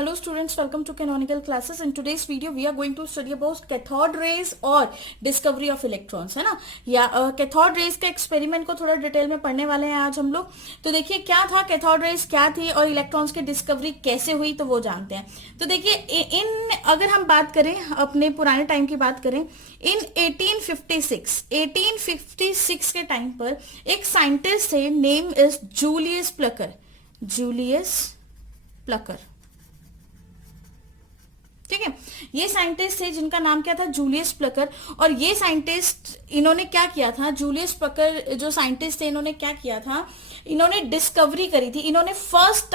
Hello students, welcome to Canonical Classes. In today's video we are going to study about cathode rays और discovery of electrons, है ना। या cathode rays के experiment को थोड़ा detail में पढ़ने वाले हैं आज हम लोग। तो देखिए क्या था कैथोड रेज, क्या थी और इलेक्ट्रॉन्स की डिस्कवरी कैसे हुई, तो वो जानते हैं। तो देखिए इन अगर हम बात करें अपने पुराने टाइम की बात करें, इन 1856 के टाइम पर एक साइंटिस्ट थे, name is Julius Plucker. Julius Plucker, ठीक है। ये साइंटिस्ट थे जिनका नाम क्या था, जूलियस प्लकर। और ये साइंटिस्ट इन्होंने क्या किया था, जूलियस प्लकर जो साइंटिस्ट थे इन्होंने क्या किया था, इन्होंने डिस्कवरी करी थी। इन्होंने फर्स्ट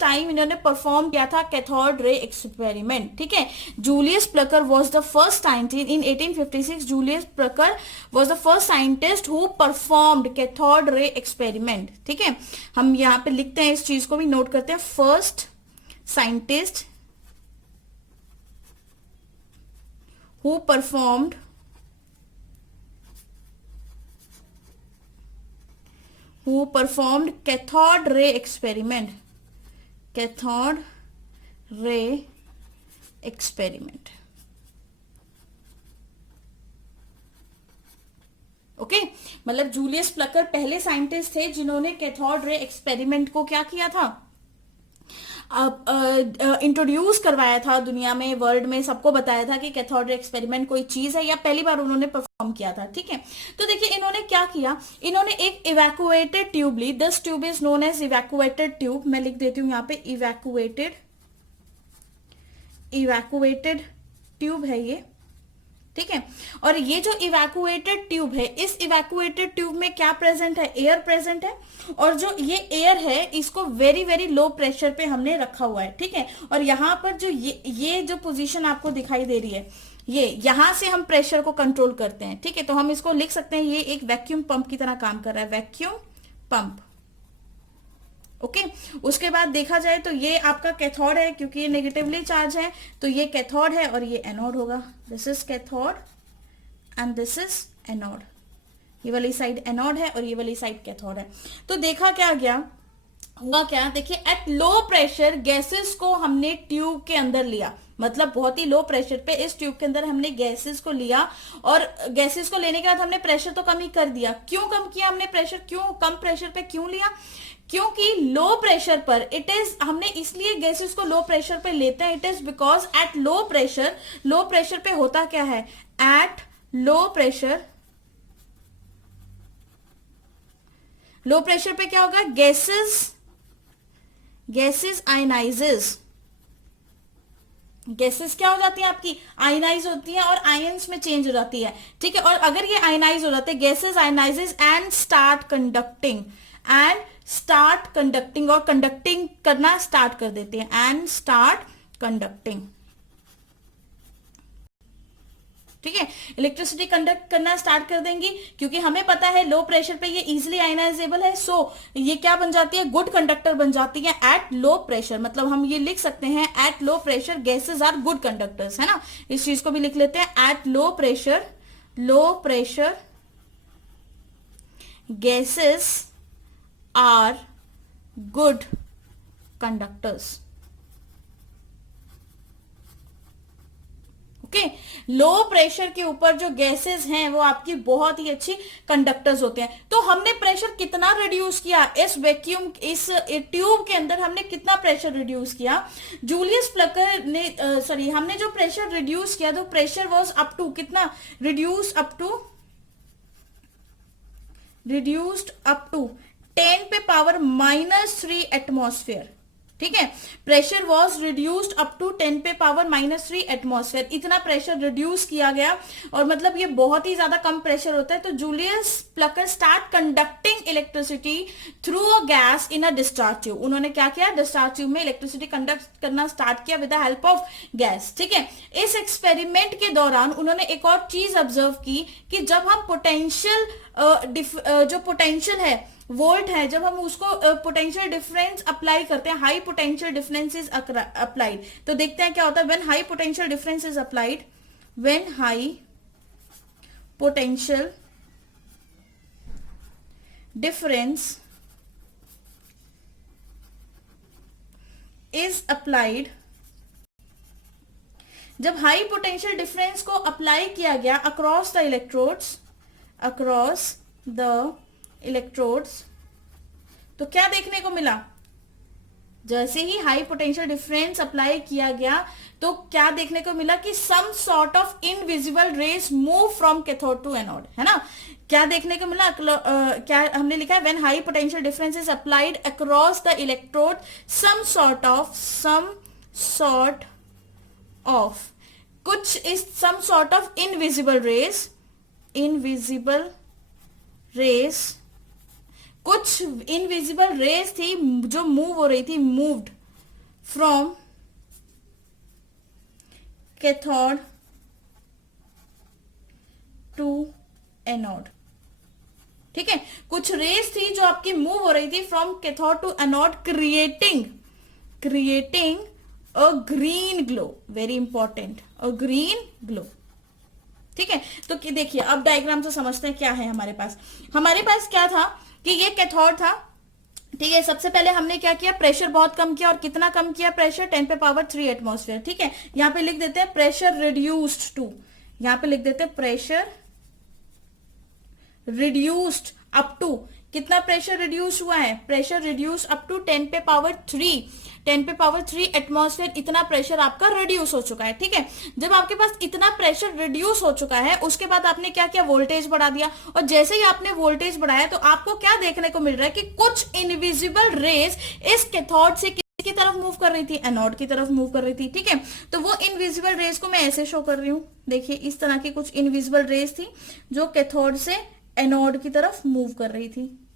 टाइम इन्होंने परफॉर्म किया था कैथोड रे एक्सपेरिमेंट, ठीक है। Julius Plucker was the first scientist in 1856। Julius Plucker was the first scientist who performed cathode ray experiment, ठीक है। हम यहाँ पे लिखते हैं, इस चीज को भी नोट करते हैं। First scientist who performed cathode ray experiment, cathode ray experiment, okay. मतलब जूलियस प्लकर पहले साइंटिस्ट थे जिन्होंने कैथोड रे एक्सपेरिमेंट को क्या किया था, इंट्रोड्यूस करवाया था दुनिया में, वर्ल्ड में सबको बताया था कि कैथोड रे एक्सपेरिमेंट कोई चीज है, या पहली बार उन्होंने परफॉर्म किया था, ठीक है। तो देखिए इन्होंने क्या किया, इन्होंने एक इवैक्यूएटेड ट्यूब ली। This tube is known as evacuated tube. मैं लिख देती हूं यहाँ पे इवैक्यूएटेड ट्यूब है ये, ठीक है। और ये जो इवैक्यूएटेड ट्यूब है, इस इवैक्यूएटेड ट्यूब में क्या प्रेजेंट है, एयर प्रेजेंट है। और जो ये एयर है इसको वेरी वेरी लो प्रेशर पे हमने रखा हुआ है, ठीक है। और यहाँ पर जो ये जो पोजीशन आपको दिखाई दे रही है, ये यहां से हम प्रेशर को कंट्रोल करते हैं, ठीक है। तो हम इसको लिख सकते हैं, ये एक वैक्यूम पंप की तरह काम कर रहा है, वैक्यूम पंप, ओके। उसके बाद देखा जाए तो ये आपका कैथोड है, क्योंकि ये नेगेटिवली चार्ज है, तो ये कैथोड है और ये एनोड होगा। This is cathode and this is anode. ये वाली साइड एनोड है और ये वाली साइड कैथोड है। तो देखा क्या गया, हुआ क्या, देखिए एट लो प्रेशर गैसेस को हमने ट्यूब के अंदर लिया। मतलब बहुत ही लो प्रेशर पे इस ट्यूब के अंदर हमने गैसेस को लिया, और गैसेस को लेने के बाद हमने प्रेशर तो कम ही कर दिया। क्यों कम किया हमने प्रेशर, क्यों कम प्रेशर पे क्यों लिया, क्योंकि लो प्रेशर पर इट इज, हमने इसलिए गैसेस को लो प्रेशर पे लेते हैं, it is because at low pressure पे होता क्या है, एट लो प्रेशर पे क्या होगा, गैसेस आयनाइजेस। गैसेस क्या हो जाती है आपकी, आयनाइज होती है और आयंस में चेंज हो जाती है, ठीक है। और अगर ये आयनाइज हो जाते हैं, gases ionizes and start conducting और कंडक्टिंग करना स्टार्ट कर देते हैं, एंड स्टार्ट कंडक्टिंग, ठीक है। इलेक्ट्रिसिटी कंडक्ट करना स्टार्ट कर देंगी, क्योंकि हमें पता है लो प्रेशर पे ये इजीली आयनाइजेबल है। सो ये क्या बन जाती है, गुड कंडक्टर बन जाती है एट लो प्रेशर। मतलब हम ये लिख सकते हैं at low pressure gases are good conductors, है ना। इस चीज को भी लिख लेते हैं, at low pressure gases are good conductors, okay. Low pressure के ऊपर जो गैसेस हैं वो आपकी बहुत ही अच्छी कंडक्टर्स होते हैं। तो हमने प्रेशर कितना रिड्यूस किया, इस ट्यूब के अंदर हमने कितना प्रेशर रिड्यूस किया, जूलियस प्लकर ने हमने जो प्रेशर रिड्यूस किया, तो प्रेशर वाज अप टू कितना, रिड्यूस्ड अप टू 10 पे पावर -3 एटमॉस्फेयर, ठीक है। Pressure was reduced up to 10 पे पावर -3 एटमॉस्फेयर। इतना प्रेशर रिड्यूस किया गया, और मतलब ये बहुत ही ज्यादा कम प्रेशर होता है। तो Julius Plucker start conducting electricity through a gas in a discharge tube. उन्होंने क्या किया, डिस्चार्ज ट्यूब में इलेक्ट्रिसिटी कंडक्ट करना स्टार्ट किया with the help of gas, ठीक है। इस एक्सपेरिमेंट के दौरान उन्होंने एक और चीज ऑब्जर्व की कि जब हम जो पोटेंशियल है, वोल्ट है, जब हम उसको पोटेंशियल डिफरेंस अप्लाई करते हैं, high potential difference is applied, तो देखते हैं क्या होता है, when high potential difference is applied, when high potential difference is applied जब हाई पोटेंशियल डिफरेंस को अप्लाई किया गया अक्रॉस द इलेक्ट्रोड्स, तो क्या देखने को मिला? जैसे ही हाई पोटेंशियल डिफरेंस अप्लाई किया गया तो क्या देखने को मिला कि some sort of invisible rays move from cathode to anode, है ना? क्या देखने को मिला? क्या हमने लिखा है? When high potential difference is applied across the electrode some sort of कुछ इस some sort of invisible rays कुछ इनविजिबल रेज थी जो मूव हो रही थी, moved from cathode to anode. ठीक है, कुछ रेज थी जो आपकी मूव हो रही थी from cathode to anode, creating a green glow, very important, a green glow. ठीक है, तो देखिए अब डायग्राम से समझते हैं क्या है हमारे पास क्या था कि ये कैथोड था। ठीक है, सबसे पहले हमने क्या किया? प्रेशर बहुत कम किया, और कितना कम किया प्रेशर? 10⁻³ एटमॉस्फेयर। ठीक है, यहां पे लिख देते हैं प्रेशर रिड्यूस्ड टू, यहां पे लिख देते हैं प्रेशर रिड्यूस्ड अप टू, कितना प्रेशर रिड्यूस हुआ है? Pressure reduce up to 10⁻³ atmosphere, इतना प्रेशर आपका रिड्यूस हो चुका है। ठीक है, जब आपके पास इतना प्रेशर रिड्यूस हो चुका है उसके बाद आपने क्या किया? वोल्टेज बढ़ा दिया, और जैसे ही आपने वोल्टेज बढ़ाया तो आपको क्या देखने को मिल रहा है कि कुछ इनविजिबल रेज इस कैथोड से किसकी तरफ मूव कर रही थी? एनोड की तरफ मूव कर रही थी। ठीक है, तो वो इनविजिबल रेज को मैं ऐसे शो कर रही हूं, देखिए इस तरह की कुछ इनविजिबल रेज थी जो कैथोड से एनोड की तरफ मूव कर रही थी।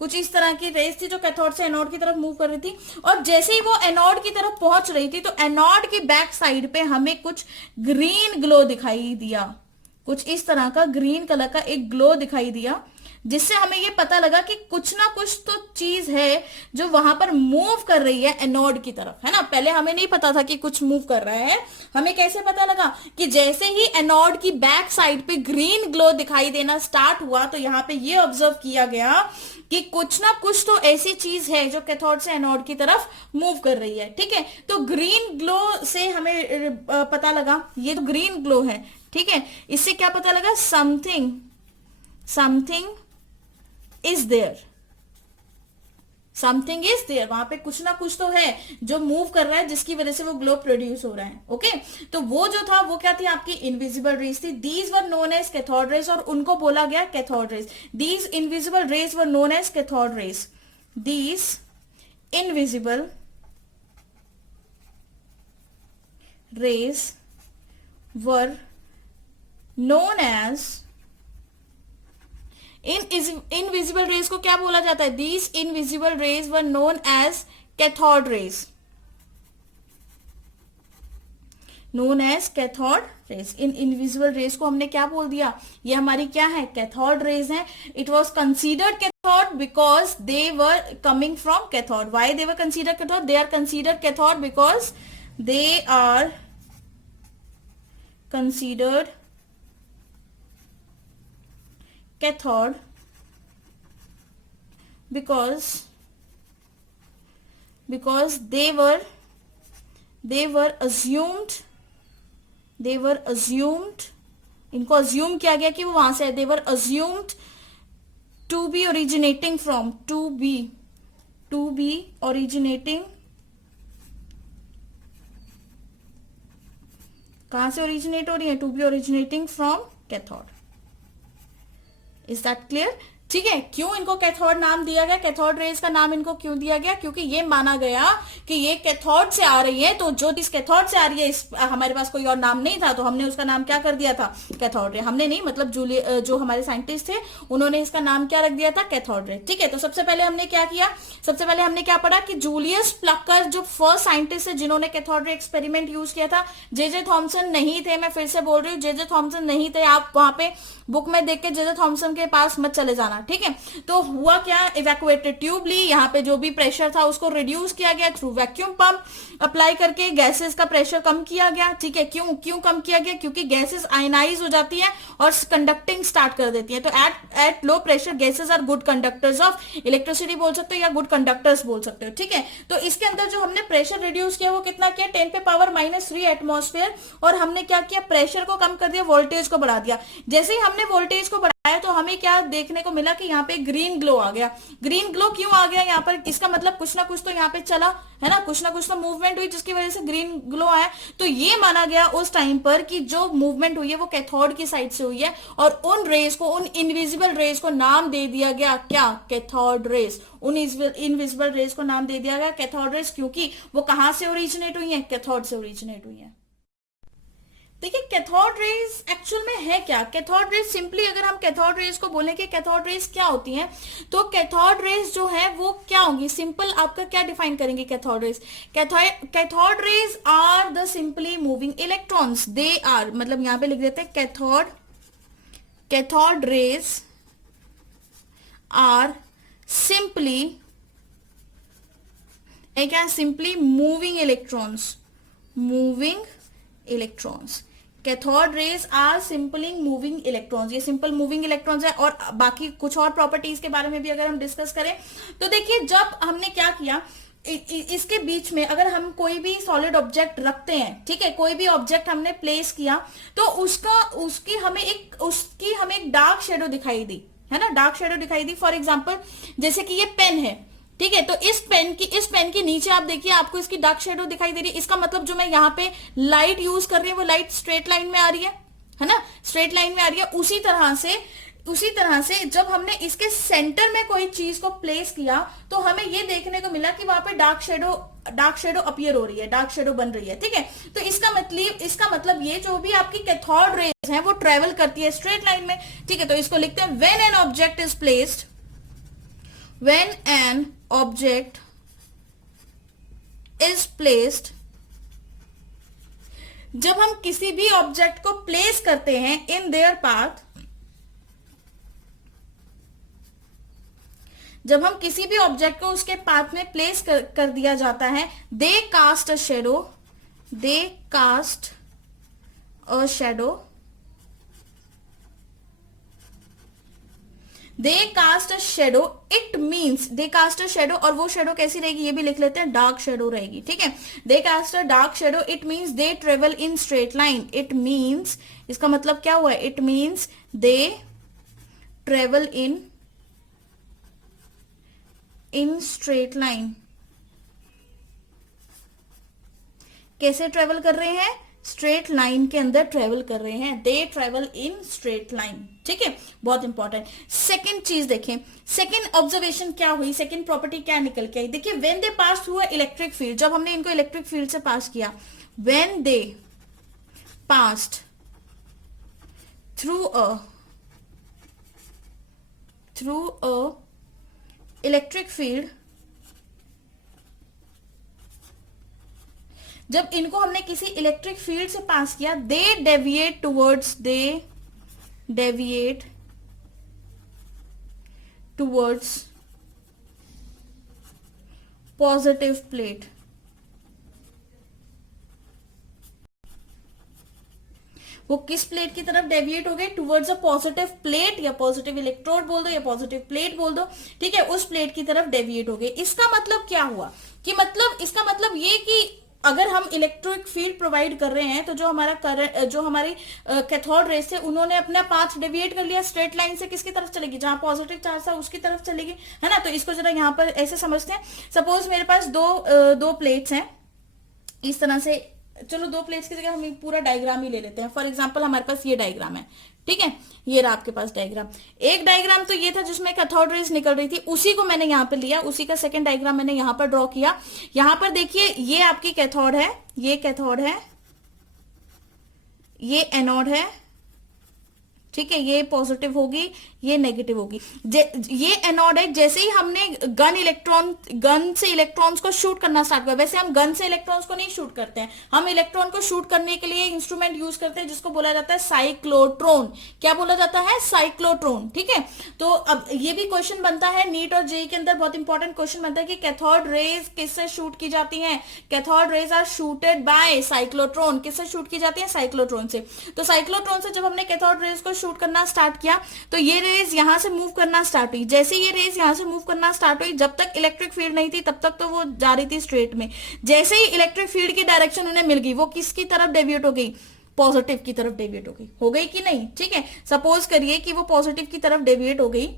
कुछ इस तरह की रेस थी जो कैथोड से एनोड की तरफ मूव कर रही थी, और जैसे ही वो एनोड की तरफ पहुंच रही थी तो एनोड की बैक साइड पे हमें कुछ ग्रीन ग्लो दिखाई दिया, कुछ इस तरह का ग्रीन कलर का एक ग्लो दिखाई दिया, जिससे हमें ये पता लगा कि कुछ ना कुछ तो चीज है जो वहां पर मूव कर रही है एनोड की तरफ, है ना? पहले हमें नहीं पता था कि कुछ मूव कर रहा है, हमें कैसे पता लगा? कि जैसे ही एनोड की बैक साइड पे ग्रीन ग्लो दिखाई देना स्टार्ट हुआ तो यहाँ पे ये ऑब्जर्व किया गया कि कुछ ना कुछ तो ऐसी चीज है जो कैथोड से एनोड की तरफ मूव कर रही है। ठीक है, तो ग्रीन ग्लो से हमें पता लगा, ये तो ग्रीन ग्लो है। ठीक है, इससे क्या पता लगा? Something is there, something is there, वहां पे कुछ ना कुछ तो है जो मूव कर रहा है जिसकी वजह से वो ग्लो प्रोड्यूस हो रहा है। ओके, तो वो जो था वो क्या थी? आपकी इनविजिबल रेज थी। These were known as cathode rays, और उनको बोला गया cathode rays. These invisible rays were known as cathode rays, these invisible rays were known as, invisible rays को क्या बोला जाता है? These invisible rays were known as cathode rays, known as cathode rays. इन इनविजिबल रेज को हमने क्या बोल दिया? ये हमारी क्या है? कैथोड रेज है। It was considered cathode because they were coming from cathode. Why they were considered cathode? They are considered cathode because they are considered cathode because they were assumed, इनको assume किया गया कि वो वहां से, they were assumed to be originating from, to be originating, कहां से originate हो रही है? to be originating from cathode। Is that clear? ठीक है, क्यों इनको कैथोड नाम दिया गया? कैथोड रेज का नाम इनको क्यों दिया गया? क्योंकि ये माना गया कि ये कैथोड से आ रही है, तो जो इस कैथोड से आ रही है, इस हमारे पास कोई और नाम नहीं था तो हमने उसका नाम क्या कर दिया था? Cathode ray. हमने नहीं, मतलब जो हमारे साइंटिस्ट थे उन्होंने इसका नाम क्या रख दिया था? Cathode ray. ठीक है, तो सबसे पहले हमने क्या किया? सबसे पहले हमने क्या पढ़ा कि जूलियस प्लकर जो फर्स्ट साइंटिस्ट है जिन्होंने कैथोड रे एक्सपेरिमेंट यूज किया था, जे थॉमसन नहीं थे। मैं फिर से बोल रही हूँ, जे थॉमसन नहीं थे। आप वहां पे बुक में देख के जे थॉमसन के पास मत चले जाना, सारा, ठीक है। तो हुआ क्या, इवैक्यूएटेड ट्यूब ली, यहाँ पे जो भी प्रेशर था उसको रिड्यूस किया गया थ्रू वैक्यूम पंप, अप्लाई करके गैसेस का प्रेशर कम किया गया, ठीक है। क्यों क्यों कम किया गया, क्योंकि गैसेस आयनाइज हो जाती है और कंडक्टिंग स्टार्ट कर देती है। तो at low pressure gases are good conductors of electricity बोल सकते हो या गुड कंडक्टर्स बोल सकते हो, ठीक है। तो इसके अंदर जो हमने प्रेशर रिड्यूस किया वो कितना किया, 10⁻³ एटमॉस्फेयर, और हमने क्या किया, प्रेशर को कम कर दिया, वोल्टेज को बढ़ा दिया। जैसे ही हमने वोल्टेज को बढ़ाया तो हमें क्या देखने को मिला कि यहाँ पे ग्रीन ग्लो आ गया। ग्रीन ग्लो क्यों आ गया यहाँ पर, इसका मतलब कुछ ना कुछ तो यहाँ पे चला है ना, कुछ ना कुछ तो मूवमेंट हुई जिसकी वजह से ग्रीन ग्लो आया। तो ये माना गया उस टाइम पर कि जो मूवमेंट हुई है वो कैथोड की साइड से हुई है, और उन रेज को, उन इनविजिबल रेज को नाम दे दिया गया क्या, कैथोड रेज। उन इनविजिबल रेज को नाम दे दिया गया कैथोड रेज, क्योंकि वो कहां से ओरिजिनेट हुई है, कैथोड से ओरिजिनेट हुई है। देखिए कैथोड रेज एक्चुअल में है क्या, कैथोड रेज सिंपली अगर हम कैथोड रेज को बोलें कि कैथोड रेज क्या होती हैं, तो कैथोड रेज जो है वो क्या होंगी, सिंपल आपका क्या डिफाइन करेंगे cathode rays. Cathode rays are the simply moving electrons, they are, मतलब यहां पे लिख देते हैं cathode rays are simply simply moving electrons. Cathode rays are simply moving electrons, ये सिंपल मूविंग इलेक्ट्रॉन्स है। और बाकी कुछ और प्रॉपर्टीज के बारे में भी अगर हम डिस्कस करें तो देखिए, जब हमने क्या किया, इसके बीच में अगर हम कोई भी सॉलिड ऑब्जेक्ट रखते हैं, ठीक है, कोई भी ऑब्जेक्ट हमने प्लेस किया तो उसकी हमें एक डार्क शेडो दिखाई दी, है ना, डार्क शेडो दिखाई दी। फॉर एग्जाम्पल जैसे कि ये पेन है, ठीक है, तो इस पेन के नीचे आप देखिए आपको इसकी डार्क शेडो दिखाई दे रही है। इसका मतलब जो मैं यहाँ पे लाइट यूज कर रही हूँ वो लाइट स्ट्रेट लाइन में आ रही है ना, स्ट्रेट लाइन में आ रही है। उसी तरह से जब हमने इसके सेंटर में कोई चीज को प्लेस किया तो हमें ये देखने को मिला कि वहां पे डार्क शेडो अपीयर हो रही है, डार्क शेडो बन रही है, ठीक है। तो इसका मतलब ये जो भी आपकी कैथोड रेज है वो ट्रेवल करती है स्ट्रेट लाइन में, ठीक है। तो इसको लिखते हैं when an object is placed, when an object is placed, जब हम किसी भी ऑब्जेक्ट को प्लेस करते हैं in their path, जब हम किसी भी ऑब्जेक्ट को उसके पाथ में प्लेस कर दिया जाता है, they cast a shadow, they cast a shadow, it means they cast a shadow, और वो शेडो कैसी रहेगी ये भी लिख लेते हैं, डार्क शेडो रहेगी, ठीक है। They cast a dark shadow, it means they travel in straight line, it means, इसका मतलब क्या हुआ है, it means they travel in straight line. कैसे ट्रेवल कर रहे हैं, स्ट्रेट लाइन के अंदर ट्रेवल कर रहे हैं, दे ट्रेवल इन स्ट्रेट लाइन, ठीक है, बहुत इंपॉर्टेंट। सेकंड चीज देखें, सेकंड ऑब्जर्वेशन क्या हुई, सेकंड प्रॉपर्टी क्या निकल के आई, देखिए when they pass through a electric field, जब हमने इनको इलेक्ट्रिक फील्ड से पास किया, when they passed through a electric field, जब इनको हमने किसी इलेक्ट्रिक फील्ड से पास किया, दे डेविएट टूवर्ड्स पॉजिटिव प्लेट। वो किस प्लेट की तरफ डेविएट हो गए, टूवर्ड्स अ पॉजिटिव प्लेट, या पॉजिटिव इलेक्ट्रोड बोल दो या पॉजिटिव प्लेट बोल दो, ठीक है, उस प्लेट की तरफ डेविएट हो गए। इसका मतलब क्या हुआ, इसका मतलब ये कि अगर हम इलेक्ट्रिक फील्ड प्रोवाइड कर रहे हैं तो जो हमारा करंट, जो हमारी कैथोड रेज से, उन्होंने अपना पाथ डेविएट कर लिया स्ट्रेट लाइन से, किसकी तरफ चलेगी, जहां पॉजिटिव चार्ज था उसकी तरफ चलेगी, है ना। तो इसको जरा यहाँ पर ऐसे समझते हैं, सपोज मेरे पास दो प्लेट्स हैं इस तरह से, चलो दो प्लेट्स की जगह हम पूरा डायग्राम ही ले लेते हैं। फॉर एग्जाम्पल हमारे पास ये डायग्राम है, ठीक है, ये रहा आपके पास डायग्राम। एक डायग्राम तो ये था जिसमें कैथोड रेज निकल रही थी, उसी को मैंने यहाँ पे लिया, उसी का सेकंड डायग्राम मैंने यहाँ पर ड्रॉ किया। यहाँ पर देखिए ये आपकी कैथोड है, ये कैथोड है, ये एनोड है, ठीक है, ये पॉजिटिव होगी, ये नेगेटिव होगी। ये एनोड है। जैसे ही हमने गन से इलेक्ट्रॉन्स को शूट करना स्टार्ट किया, वैसे हम गन से इलेक्ट्रॉन्स को नहीं शूट करते हैं, हम इलेक्ट्रॉन को शूट करने के लिए इंस्ट्रूमेंट यूज करते हैं जिसको बोला जाता है साइक्लोट्रॉन। क्या बोला जाता है? साइक्लोट्रॉन। ठीक है, तो अब ये भी क्वेश्चन बनता है नीट और जेईई के अंदर, बहुत इंपॉर्टेंट क्वेश्चन बनता है कि कैथोड रेज किससे शूट की जाती है? Cathode rays are shooted by cyclotron. किससे शूट की जाती है? साइक्लोट्रॉन से। तो साइक्लोट्रॉन से जब हमने कैथोड रेज को शूट करना स्टार्ट किया तो ये रेज यहां से मूव करना स्टार्ट हुई। जैसे ये रेज यहां से मूव करना स्टार्ट हुई, जब तक इलेक्ट्रिक फील्ड नहीं थी तब तक तो वो जा रही थी स्ट्रेट में। जैसे ही इलेक्ट्रिक फील्ड की डायरेक्शन उन्हें मिल गई, वो किसकी तरफ डेविएट हो गई? पॉजिटिव की तरफ डेविएट हो गई कि नहीं? ठीक है, सपोज करिए कि वो पॉजिटिव की तरफ डेविएट हो गई,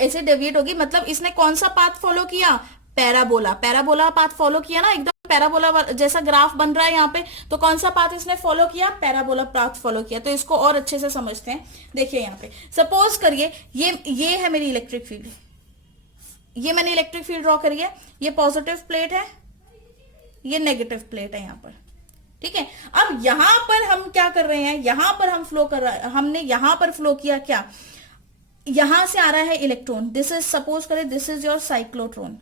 ऐसे डेविएट होगी, मतलब इसने कौन सा पाथ फॉलो किया? पैराबोला। पैराबोला पाथ फॉलो किया ना, एकदम पैराबोला जैसा ग्राफ बन रहा है यहाँ पे, तो कौन सा पाथ इसने फॉलो किया? पैराबोला पाथ फॉलो किया। तो इसको और अच्छे से समझते हैं। देखिए यहाँ पे सपोज करिए ये है मेरी इलेक्ट्रिक फील्ड, ये मैंने इलेक्ट्रिक फील्ड ड्रॉ करी है, ये पॉजिटिव प्लेट है, ये नेगेटिव प्लेट है यहाँ पर। ठीक है, अब यहां पर हम क्या कर रहे हैं? यहां पर हम फ्लो कर रहा है, हमने यहां पर फ्लो किया क्या? यहां से आ रहा है इलेक्ट्रॉन। दिस इज, सपोज करें दिस इज योर साइक्लोट्रॉन।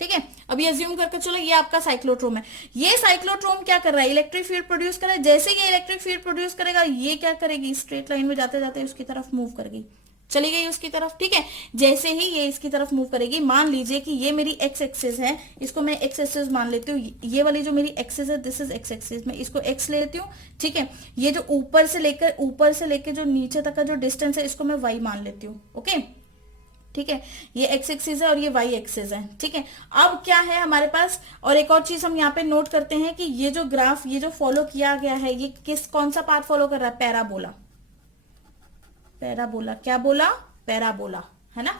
ठीक है, अभी अज्यूम करके चलो ये आपका साइक्लोट्रॉन है। ये साइक्लोट्रॉन क्या कर रहा है? इलेक्ट्रिक फील्ड प्रोड्यूस कर रहा है। जैसे ये इलेक्ट्रिक फील्ड प्रोड्यूस करेगा, ये क्या करेगी? स्ट्रेट लाइन में जाते जाते उसकी तरफ मूव करेगी, चली गई उसकी तरफ। ठीक है, जैसे ही ये इसकी तरफ मूव करेगी, मान लीजिए कि ये मेरी एक्स एक्सिस है, इसको मैं एक्स एक्सिस मान लेती हूँ। ये वाली जो मेरी एक्सिस है, दिस इज एक्स एक्सिस, मैं इसको एक्स ले लेती हूँ। ठीक है, ये जो ऊपर से लेकर जो नीचे तक का जो डिस्टेंस है, इसको मैं वाई मान लेती हूँ। ओके, ठीक है, ये एक्स एक्सिस है और ये वाई एक्सिस है। ठीक है, अब क्या है हमारे पास? और एक और चीज हम यहाँ पे नोट करते हैं कि ये जो ग्राफ, ये जो फॉलो किया गया है, ये कौन सा पाथ फॉलो कर रहा है? पैराबोला। पैराबोला, क्या बोला? पैराबोला, है ना?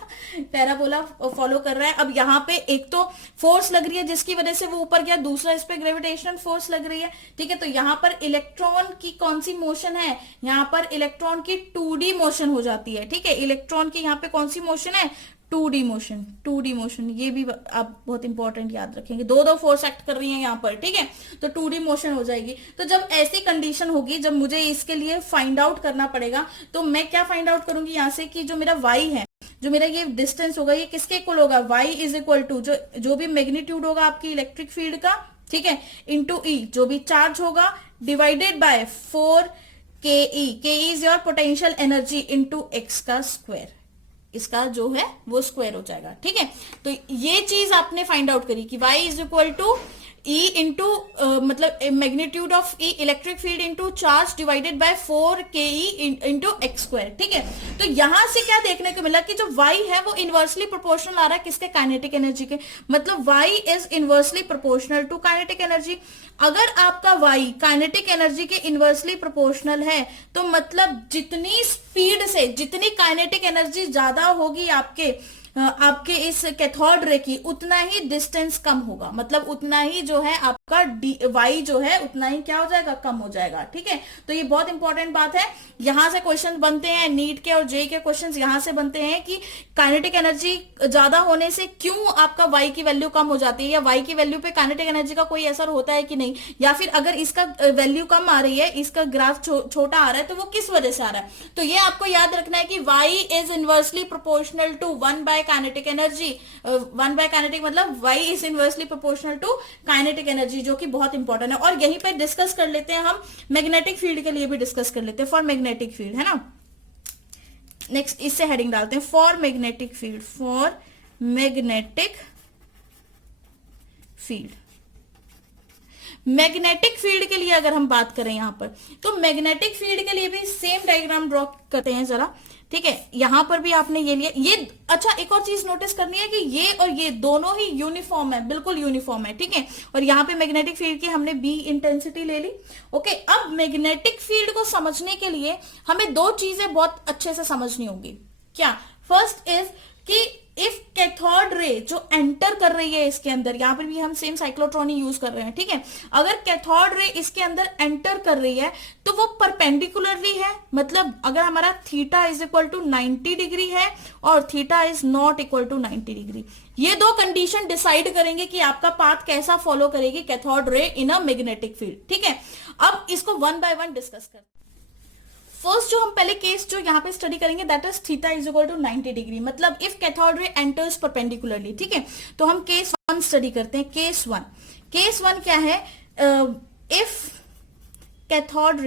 पैराबोला फॉलो कर रहा है। अब यहाँ पे एक तो फोर्स लग रही है जिसकी वजह से वो ऊपर गया, दूसरा इस पे ग्रेविटेशनल फोर्स लग रही है। ठीक है, तो यहाँ पर इलेक्ट्रॉन की कौन सी मोशन है? यहाँ पर इलेक्ट्रॉन की 2D मोशन हो जाती है। ठीक है, इलेक्ट्रॉन की यहाँ पे कौन सी मोशन है? 2D motion. 2D मोशन, ये भी आप बहुत इंपॉर्टेंट याद रखेंगे, दो फोर्स एक्ट कर रही हैं यहाँ पर। ठीक है, तो 2D मोशन हो जाएगी। तो जब ऐसी कंडीशन होगी, जब मुझे इसके लिए फाइंड आउट करना पड़ेगा, तो मैं क्या फाइंड आउट करूंगी यहाँ से कि जो मेरा वाई है, जो मेरा ये डिस्टेंस होगा, ये किसके इक्वल होगा? y इज इक्वल टू जो भी मैग्नीट्यूड होगा आपकी इलेक्ट्रिक फील्ड का, ठीक है, इंटू ई, जो भी चार्ज होगा, डिवाइडेड बाय 4ke। के is your potential energy into x का स्क्वायर। इसका जो है वो स्क्वायर हो जाएगा। ठीक है, तो ये चीज आपने फाइंड आउट करी कि y is equal to E into मतलब magnitude of E electric field into charge divided by 4ke into x square. ठीक है, तो यहां से क्या देखने को मिला कि जो y है वो इनवर्सली प्रोपोर्शनल आ रहा है किसके? काइनेटिक एनर्जी के। मतलब y is inversely proportional to kinetic energy. अगर आपका y काइनेटिक एनर्जी के इनवर्सली प्रोपोर्शनल है, तो मतलब जितनी स्पीड से, जितनी काइनेटिक एनर्जी ज्यादा होगी आपके इस कैथोड रे की, उतना ही डिस्टेंस कम होगा। मतलब उतना ही जो है आपका y जो है उतना ही क्या हो जाएगा? कम हो जाएगा। ठीक है, तो ये बहुत इंपॉर्टेंट बात है। यहां से क्वेश्चन बनते हैं, नीट के और जेईई के क्वेश्चंस यहां से बनते हैं कि काइनेटिक एनर्जी ज्यादा होने से क्यों आपका y की वैल्यू कम हो जाती है, या y की वैल्यू पे काइनेटिक एनर्जी का कोई असर होता है कि नहीं, या फिर अगर इसका वैल्यू कम आ रही है, इसका ग्राफ छोटा आ रहा है, तो वो किस वजह से आ रहा है। तो ये आपको याद रखना है कि y is inversely proportional to 1 by kinetic energy. 1 by kinetic मतलब y is inversely proportional to kinetic energy, जो कि बहुत इंपॉर्टेंट है। और यहीं पे डिस्कस कर लेते हैं हम मैग्नेटिक फील्ड के लिए भी डिस्कस कर लेते हैं, फॉर मैग्नेटिक फील्ड, है ना। नेक्स्ट इससे हेडिंग डालते हैं, for magnetic field. For magnetic field, magnetic field के लिए अगर हम बात करें यहां पर, तो मैग्नेटिक फील्ड के लिए भी सेम डायग्राम ड्रॉ करते हैं जरा। ठीक है, यहां पर भी आपने ये लिया। ये अच्छा, एक और चीज नोटिस करनी है कि ये और ये दोनों ही यूनिफॉर्म है, बिल्कुल यूनिफॉर्म है। ठीक है, और यहाँ पे मैग्नेटिक फील्ड की हमने बी इंटेंसिटी ले ली। ओके, अब मैग्नेटिक फील्ड को समझने के लिए हमें दो चीजें बहुत अच्छे से समझनी होगी। क्या? फर्स्ट इज कि इफ कैथोड रे जो एंटर कर रही है इसके अंदर, यहां पर भी हम सेम साइक्लोट्रॉन ही यूज कर रहे हैं। ठीक है, अगर कैथोड रे इसके अंदर एंटर कर रही है तो वो परपेंडिकुलरली है। मतलब अगर हमारा theta is equal to 90 degree है और theta is not equal to 90 degree, ये दो कंडीशन डिसाइड करेंगे कि आपका पाथ कैसा फॉलो करेगी cathode ray in a magnetic field. ठीक है, अब इसको वन बाय वन डिस्कस करते हैं। फर्स्ट जो हम पहले केस जो यहाँ पे स्टडी करेंगे that is theta is equal to 90 degree, मतलब if cathode ray enters perpendicularly. ठीक है, तो हम केस वन स्टडी करते हैं। केस वन क्या है? If cathode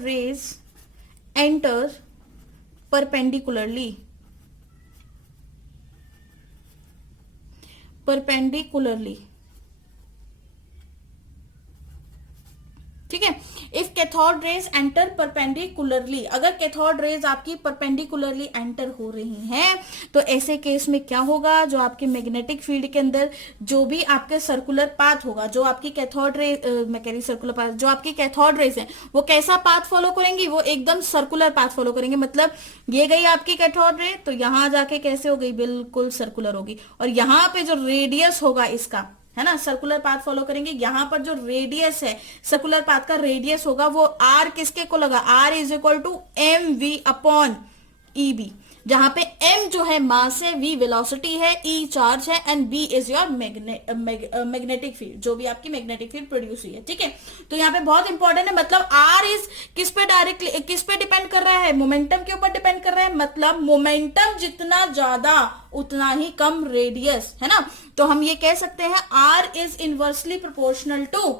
raise enter perpendicularly ठीक है। If cathode raise enter perpendicularly, अगर कैथोड रेज आपकी परपेंडिकुलरली एंटर हो रही हैं तो ऐसे केस में क्या होगा? जो आपके मैग्नेटिक फील्ड के अंदर जो भी आपके सर्कुलर पाथ होगा, जो आपकी कैथोड रे मैं कह रही सर्कुलर पाथ, जो आपकी कैथोड रेज है वो कैसा पाथ फॉलो करेंगी? वो एकदम सर्कुलर पाथ फॉलो करेंगे। मतलब ये गई आपकी कैथोड रे, तो यहां जाके कैसे हो गई? बिल्कुल सर्कुलर होगी। और यहाँ पे जो रेडियस होगा इसका, है ना, सर्कुलर पाथ फॉलो करेंगे। यहां पर जो रेडियस है, सर्कुलर पाथ का रेडियस होगा वो आर किसके को लगा? R is equal to m v upon e b, जहां पे m जो है मास है, v वेलोसिटी है, e चार्ज है and b is your magnetic field, जो भी आपकी मैग्नेटिक फील्ड प्रोड्यूस हुई है। ठीक है, तो यहाँ पे बहुत इंपॉर्टेंट है, मतलब r इज किस पे डायरेक्टली किस पे डिपेंड कर रहा है? मोमेंटम के ऊपर डिपेंड कर रहा है। मतलब मोमेंटम जितना ज्यादा उतना ही कम रेडियस, है ना। तो हम ये कह सकते हैं r is inversely proportional to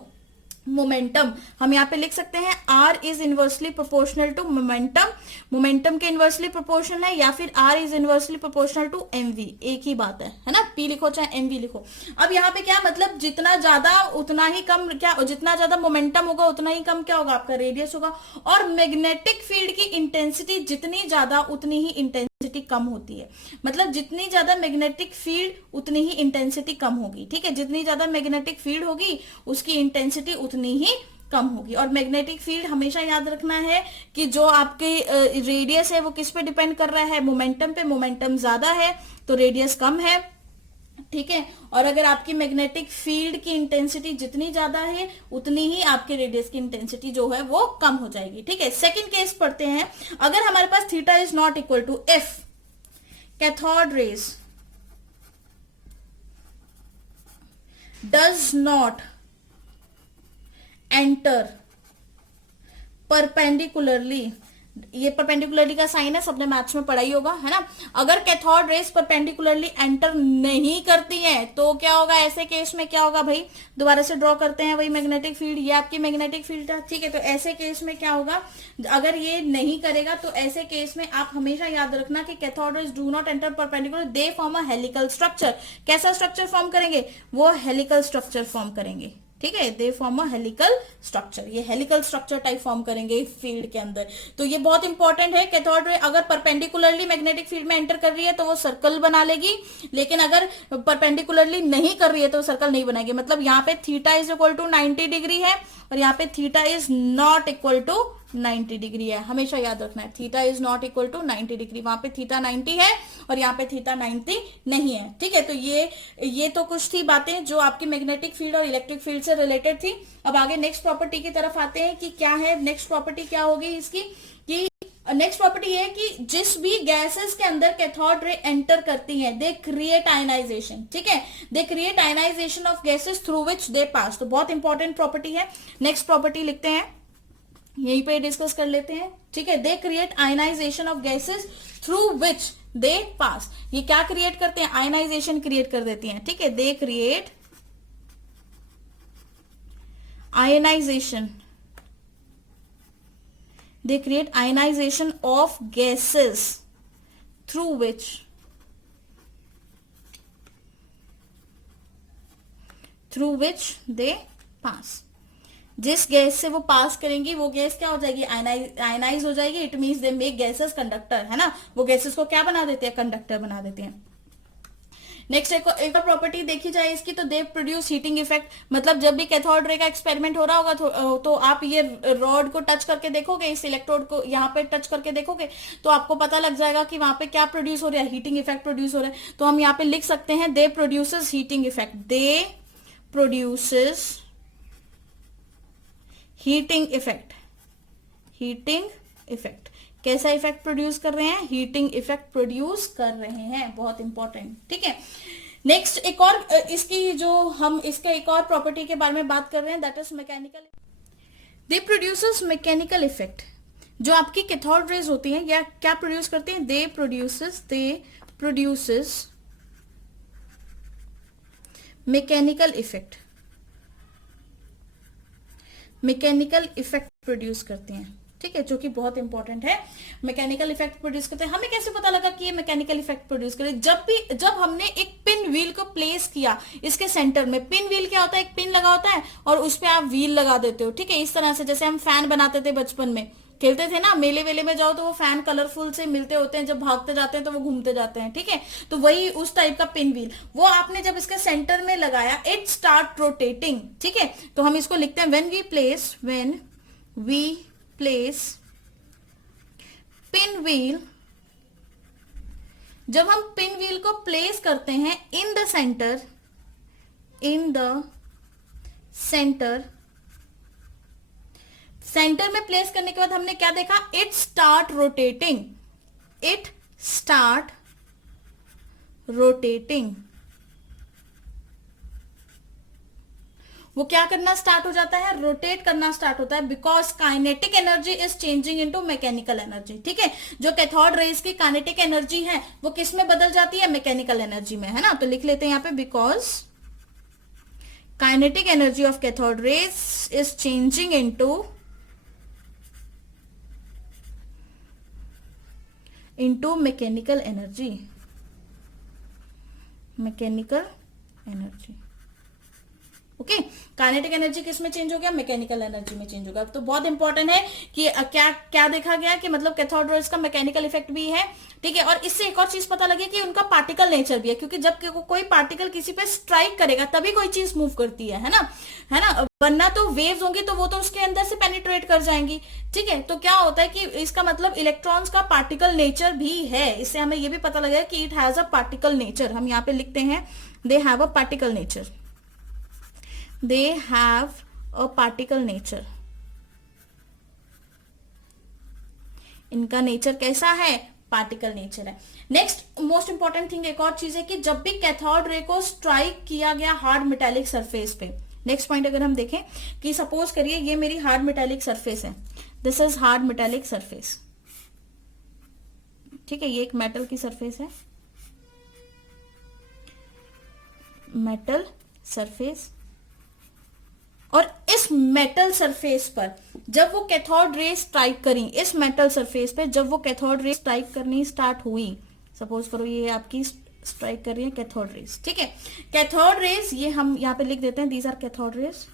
momentum. हम यहाँ पे लिख सकते हैं r is inversely proportional to momentum, momentum के इनवर्सली प्रोपोर्शनल है, या फिर r is inversely proportional to mv, एक ही बात है ना। p लिखो चाहे mv लिखो। अब यहाँ पे क्या मतलब, जितना ज्यादा उतना ही कम, क्या जितना ज्यादा मोमेंटम होगा उतना ही कम क्या होगा? आपका रेडियस होगा। और मैग्नेटिक फील्ड की इंटेंसिटी जितनी ज्यादा उतनी ही इंटेंसिटी कम होती है। मतलब जितनी ज्यादा मैग्नेटिक फील्ड उतनी ही इंटेंसिटी कम होगी। ठीक है, जितनी ज्यादा मैग्नेटिक फील्ड होगी उसकी इंटेंसिटी उतनी ही कम होगी। और मैग्नेटिक फील्ड हमेशा याद रखना है कि जो आपके रेडियस है वो किस पे डिपेंड कर रहा है? मोमेंटम पे। मोमेंटम ज्यादा है तो रेडियस कम है। ठीक है, और अगर आपकी मैग्नेटिक फील्ड की इंटेंसिटी जितनी ज्यादा है उतनी ही आपके रेडियस की इंटेंसिटी जो है वो कम हो जाएगी। ठीक है, सेकंड केस पढ़ते हैं। अगर हमारे पास theta is not equal to, if cathode rays does not enter perpendicularly, ये परपेंडिकुलरली का साइन है, सबने मैथ्स में पढ़ा ही होगा, है ना। अगर कैथोड रेज परपेंडिकुलरली एंटर नहीं करती हैं तो क्या होगा? ऐसे केस में क्या होगा भाई? दोबारा से ड्रॉ करते हैं वही मैग्नेटिक फील्ड, ये आपकी मैग्नेटिक फील्ड है। ठीक है, तो ऐसे केस में क्या होगा? अगर ये नहीं करेगा तो ऐसे केस में आप हमेशा याद रखना कि cathode rays do not enter perpendicular, they form a helical structure. कैसा स्ट्रक्चर फॉर्म करेंगे? वो हेलिकल स्ट्रक्चर फॉर्म करेंगे। ठीक है, they form a helical structure, ये हेलिकल स्ट्रक्चर टाइप फॉर्म करेंगे फील्ड के अंदर। तो ये बहुत इंपॉर्टेंट है। कैथोड रे अगर परपेंडिकुलरली मैग्नेटिक फील्ड में एंटर कर रही है तो वो सर्कल बना लेगी, लेकिन अगर परपेंडिकुलरली नहीं कर रही है तो सर्कल नहीं बनाएगी। मतलब यहाँ पे theta is equal to 90 degree है और यहाँ पे theta is not equal to 90 degree है। हमेशा याद रखना है, theta is not equal to 90 degree. वहां पे थीटा 90 है और यहाँ पे थीटा 90 नहीं है। ठीक है, तो ये तो कुछ थी बातें जो आपकी मैग्नेटिक फील्ड और इलेक्ट्रिक फील्ड से रिलेटेड थी। अब आगे नेक्स्ट प्रॉपर्टी की तरफ आते हैं कि क्या है नेक्स्ट प्रॉपर्टी, क्या होगी इसकी। कि नेक्स्ट प्रॉपर्टी ये है कि जिस भी गैसेस के अंदर कैथोड रे एंटर करती हैं दे क्रिएट आयनाइजेशन। ठीक है, they create ionization of gases through which they pass. तो बहुत इंपॉर्टेंट प्रॉपर्टी है। नेक्स्ट प्रॉपर्टी लिखते हैं, यहीं पे डिस्कस कर लेते हैं। ठीक है, they create ionization of gases through which they pass. ये क्या क्रिएट करते हैं? आयनाइजेशन क्रिएट कर देती हैं। ठीक है, they create ionization, they create ionization of gases through which they pass। जिस गैस से वो पास करेंगी वो गैस क्या हो जाएगी? आयनाइज हो जाएगी। It means they make gases conductor, है ना। वो गैसेस को क्या बना देते हैं? कंडक्टर बना देते हैं। नेक्स्ट एक और प्रॉपर्टी देखी जाए इसकी, तो दे प्रोड्यूस हीटिंग इफेक्ट। मतलब जब भी कैथोड रे का एक्सपेरिमेंट हो रहा होगा तो आप ये रॉड को टच करके देखोगे, इस इलेक्ट्रोड को यहाँ पे टच करके देखोगे तो आपको पता लग जाएगा कि वहां पे क्या प्रोड्यूस हो रहा है? हीटिंग इफेक्ट प्रोड्यूस हो रहा है। तो हम यहाँ पे लिख सकते हैं दे प्रोड्यूसेस हीटिंग इफेक्ट, दे produces heating effect. Heating effect कैसा इफेक्ट प्रोड्यूस कर रहे हैं? हीटिंग इफेक्ट प्रोड्यूस कर रहे हैं, बहुत इंपॉर्टेंट। ठीक है, नेक्स्ट एक और इसकी जो हम इसके एक और प्रॉपर्टी के बारे में बात कर रहे हैं that is mechanical. They produces mechanical effect. जो आपकी कैथोड रेज होती हैं या क्या प्रोड्यूस करती हैं, दे produces mechanical effect, mechanical effect produce करते हैं, ठीक है, जो कि बहुत इंपॉर्टेंट है। मैकेनिकल इफेक्ट प्रोड्यूस करते हैं। हमें कैसे पता लगा कि ये मैकेनिकल इफेक्ट प्रोड्यूस करे, जब हमने एक पिन व्हील को प्लेस किया इसके सेंटर में। पिन व्हील क्या होता है, एक पिन लगा होता है और उस पे आप व्हील लगा देते हो, ठीक है, इस तरह से जैसे हम फैन बनाते थे बचपन में, खेलते थे ना, मेले वेले में जाओ तो वो फैन कलरफुल से मिलते होते हैं, जब भागते जाते हैं तो वो घूमते जाते हैं, ठीक है, तो वही उस टाइप का पिन व्हील, वो आपने जब इसके सेंटर में लगाया, इट स्टार्ट रोटेटिंग, ठीक है। तो हम इसको लिखते हैं when we place pin wheel, जब हम पिन व्हील को प्लेस करते हैं इन द सेंटर में प्लेस करने के बाद हमने क्या देखा, इट स्टार्ट रोटेटिंग, वो क्या करना स्टार्ट हो जाता है, रोटेट करना स्टार्ट होता है, because kinetic energy is changing into mechanical energy, ठीक है। जो कैथोड रेज की काइनेटिक एनर्जी है वो किस में बदल जाती है, मैकेनिकल एनर्जी में, है ना। तो लिख लेते हैं यहां पे, because kinetic energy of cathode rays is changing into mechanical energy, okay. Kinetic energy किस में चेंज हो गया, मैकेनिकल एनर्जी में चेंज हो गया। तो बहुत इंपॉर्टेंट है कि क्या देखा गया कि मतलब कैथोड रेज का मैकेनिकल इफेक्ट भी है, ठीक है। और इससे एक और चीज पता लगी कि उनका पार्टिकल नेचर भी है, क्योंकि जब कोई पार्टिकल किसी पे स्ट्राइक करेगा तभी कोई चीज मूव करती है ना, वरना तो वेव्स होंगी तो वो तो उसके अंदर से पेनिट्रेट कर जाएंगी, ठीक है। तो क्या होता है कि इसका मतलब इलेक्ट्रॉन्स का पार्टिकल नेचर भी है। इससे हमें ये भी पता लगा कि it has a particle nature. हम यहाँ पे लिखते हैं they have a particle nature, they have a particle nature। इनका नेचर कैसा है, पार्टिकल नेचर है। नेक्स्ट मोस्ट इंपॉर्टेंट थिंग एक और चीज है कि जब भी कैथोड रे को स्ट्राइक किया गया हार्ड मेटालिक सरफेस पे, नेक्स्ट पॉइंट अगर हम देखें कि सपोज करिए ये मेरी हार्ड मेटालिक सरफेस है, this is hard metallic surface, ठीक है, ये एक मेटल की सरफेस है, मेटल सरफेस। और इस मेटल सरफेस पर जब वो कैथोड रे स्ट्राइक करी, इस मेटल सरफेस पे जब वो कैथोड रे स्ट्राइक करनी स्टार्ट हुई, सपोज करो ये आपकी स्ट्राइक कर रही है कैथोड रेज, ठीक है। कैथोड रेज ये हम यहाँ पे लिख देते हैं, दीज आर कैथोड रेज,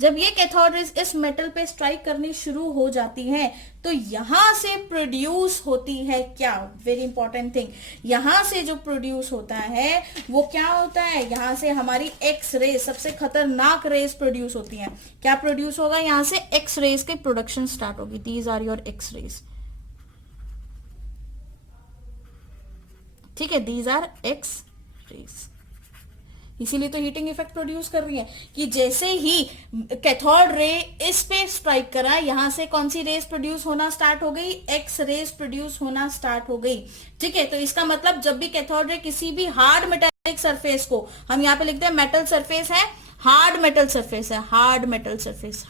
जब ये कैथोड रेज इस मेटल पे स्ट्राइक करनी शुरू हो जाती है तो यहां से प्रोड्यूस होती है क्या, वेरी इंपॉर्टेंट थिंग, यहां से जो प्रोड्यूस होता है वो क्या होता है, यहां से हमारी एक्स रेज, सबसे खतरनाक रेज प्रोड्यूस होती हैं। क्या प्रोड्यूस होगा, यहां से एक्स रेज के प्रोडक्शन स्टार्ट होगी, these are your x rays, ठीक है, दीज आर एक्स रेज। इसीलिए तो हीटिंग इफेक्ट प्रोड्यूस कर रही है कि जैसे ही कैथोड रे इस पे स्ट्राइक करा, यहां से कौन सी रेस प्रोड्यूस होना स्टार्ट हो गई, एक्स रेस प्रोड्यूस होना स्टार्ट हो गई, ठीक है। तो इसका मतलब जब भी कैथोड रे किसी भी हार्ड मेटालिक सरफेस को, हम यहाँ पे लिखते हैं मेटल सरफेस है, हार्ड मेटल सरफेस है, हार्ड मेटल सरफेस,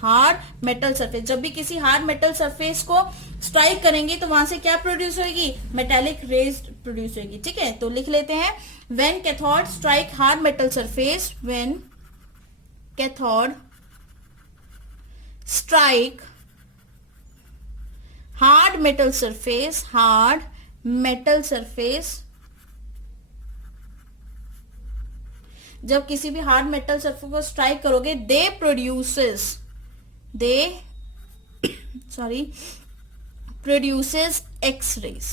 जब भी किसी हार्ड मेटल सरफेस को स्ट्राइक करेंगे तो वहां से क्या प्रोड्यूस होगी, मेटालिक रेज प्रोड्यूस होगी, ठीक है। तो लिख लेते हैं when cathode strike hard metal surface, when cathode strike hard metal surface, जब किसी भी हार्ड मेटल सरफेस को स्ट्राइक करोगे, they produces X rays,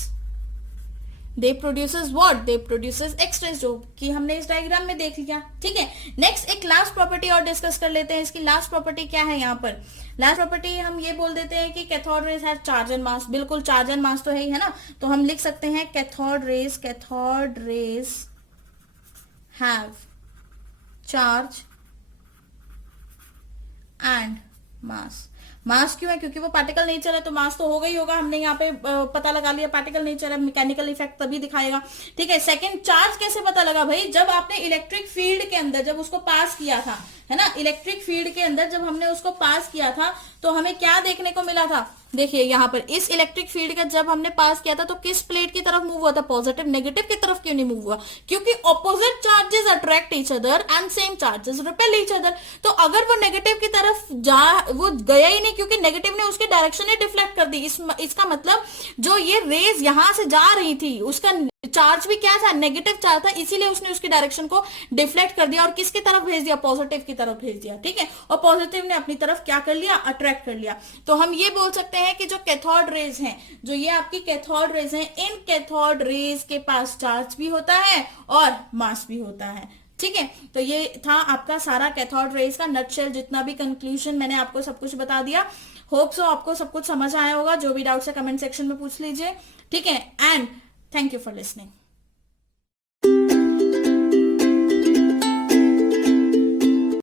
they produces what, they produces X rays, जो कि हमने इस डायग्राम में देख लिया, ठीक है। नेक्स्ट एक लास्ट प्रॉपर्टी और डिस्कस कर लेते हैं। इसकी लास्ट प्रॉपर्टी क्या है, यहाँ पर लास्ट प्रॉपर्टी हम ये बोल देते हैं कि cathode rays have charge and मास, बिल्कुल चार्ज एंड मास तो है ना, तो हम लिख सकते हैं cathode rays have charge and mass. Mass क्यों है, क्योंकि वो पार्टिकल नेचर है, तो मास तो होगा ही होगा, हमने यहाँ पे पता लगा लिया पार्टिकल नेचर है, मैकेनिकल इफेक्ट तभी दिखाएगा, ठीक है। सेकंड, चार्ज कैसे पता लगा भाई, जब आपने इलेक्ट्रिक फील्ड के अंदर जब उसको पास किया था, है ना। इलेक्ट्रिक फील्ड के अंदर जब हमने उसको पास किया था तो हमें क्या देखने को मिला था, देखिए यहाँ पर इस इलेक्ट्रिक फील्ड का जब हमने पास किया था तो किस प्लेट की तरफ मूव हुआ था, पॉजिटिव। नेगेटिव की तरफ क्यों नहीं मूव हुआ, क्योंकि opposite charges attract each other and same charges repel each other. तो अगर वो नेगेटिव की तरफ वो गया ही नहीं, क्योंकि नेगेटिव ने उसकी डायरेक्शन ही डिफ्लेक्ट कर दी। इसका मतलब जो ये रेज यहां से जा रही थी उसका चार्ज भी क्या था, नेगेटिव चार्ज था, इसीलिए उसने उसकी डायरेक्शन को डिफ्लेक्ट कर दिया और किसकी तरफ भेज दिया, पॉजिटिव की तरफ भेज दिया। ठीक है, और पॉजिटिव ने अपनी तरफ क्या कर लिया, अट्रैक्ट कर लिया। तो हम ये बोल सकते हैं कि जो कैथोड रेज हैं, जो ये आपकी कैथोड रेज हैं, इन कैथोड रेज के पास चार्ज भी होता है और मास भी होता है। ठीक है, तो ये था आपका सारा कैथोड रेज का नटशेल, जितना भी कंक्लूजन मैंने आपको सब कुछ बता दिया। होप सो आपको सब कुछ समझ आया होगा। जो भी डाउट्स है कमेंट सेक्शन में पूछ लीजिए। ठीक है, and thank you for listening.